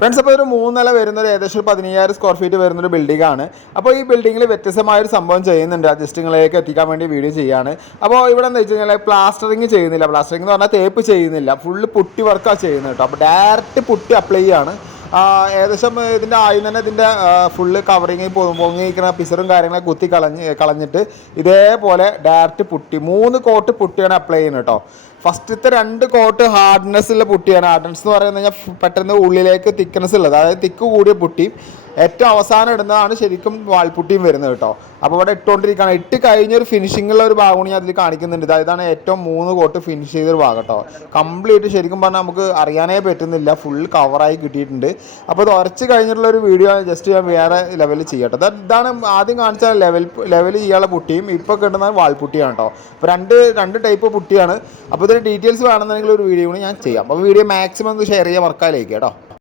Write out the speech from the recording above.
Friends, അപ്പോൾ ഒരു 3 നില വരുന്നൊരു ഏകദേശം 15,000 സ്ക്വയർ ഫീറ്റ് വരുന്നൊരു ബിൽഡിംഗ് ആണ്. അപ്പോൾ ഈ ബിൽഡിങ്ങിൽ വ്യത്യസ്തമായൊരു സംഭവം ചെയ്യുന്നുണ്ട്. ആ ജസ്റ്റ് നിങ്ങളിലേക്ക് എത്തിക്കാൻ വേണ്ടി വീഡിയോ ചെയ്യാണ്. അപ്പോൾ ഇവിടെ എന്ന് വെച്ച് കഴിഞ്ഞാൽ പ്ലാസ്റ്ററിങ് ചെയ്യുന്നില്ല. പ്ലാസ്റ്ററിങ് എന്ന് പറഞ്ഞാൽ തേപ്പ് ചെയ്യുന്നില്ല, ഫുള്ള് പുട്ടി വർക്കാണ് ചെയ്യുന്നത് കേട്ടോ. അപ്പോൾ ഡയറക്റ്റ് പുട്ടി അപ്ലൈ ചെയ്യാണ്. ഏകദേശം ഇതിൻ്റെ ആദ്യം തന്നെ ഇതിൻ്റെ ഫുള്ള് കവറിങ് പൊങ്ങിയിരിക്കുന്ന പിസറും കാര്യങ്ങളൊക്കെ കുത്തി കളഞ്ഞിട്ട് ഇതേപോലെ ഡയറക്റ്റ് പുട്ടി 3 കോട്ട് പുട്ടിയാണ് അപ്ലൈ ചെയ്യുന്നത് കേട്ടോ. ഫസ്റ്റത്തെ 2 കോട്ട് ഹാർഡ്നെസ്സുള്ള പുട്ടിയാണ്. ഹാർഡ്നെസ് എന്ന് പറയുന്നത് കഴിഞ്ഞാൽ പെട്ടെന്ന് ഉള്ളിലേക്ക് തിക്നെസ് ഉള്ളത്, അതായത് തിക്ക് കൂടിയ പുട്ടിയും ഏറ്റവും അവസാനം ഇടുന്നതാണ് ശരിക്കും വാൾപുട്ടിയും വരുന്നത് കേട്ടോ. അപ്പോൾ ഇവിടെ ഇട്ടുകൊണ്ടിരിക്കുകയാണ്. ഇട്ട് കഴിഞ്ഞൊരു ഫിനിഷിങ്ങുള്ള ഒരു ഭാഗമാണ് ഞാൻ അതിൽ കാണിക്കുന്നുണ്ട്. ഇതാണ് ഏറ്റവും 3 കോട്ട് ഫിനിഷ് ചെയ്തൊരു ഭാഗം കേട്ടോ. കംപ്ലീറ്റ് ശരിക്കും പറഞ്ഞാൽ നമുക്ക് അറിയാനേ പറ്റുന്നില്ല, ഫുൾ കവറായി കിട്ടിയിട്ടുണ്ട്. അപ്പോൾ ഇത് ഉരച്ച് കഴിഞ്ഞിട്ടുള്ള ഒരു വീഡിയോ ജസ്റ്റ് ഞാൻ വേറെ ലെവലിൽ ചെയ്യട്ടോ. ഇതാണ് ആദ്യം കാണിച്ച ലെവൽ ചെയ്യാനുള്ള പുട്ടിയും ഇപ്പോൾ കിട്ടുന്ന വാൾപുട്ടിയാണ് കേട്ടോ. അപ്പോൾ രണ്ട് ടൈപ്പ് പുട്ടിയാണ്. അപ്പോൾ ഇതിന് ഡീറ്റെയിൽസ് വേണമെന്നുണ്ടെങ്കിൽ ഒരു വീഡിയോ കൂടി ഞാൻ ചെയ്യാം. അപ്പോൾ വീഡിയോ മാക്സിമം ഷെയർ ചെയ്യാൻ മറക്കാതിരിക്കുക കേട്ടോ.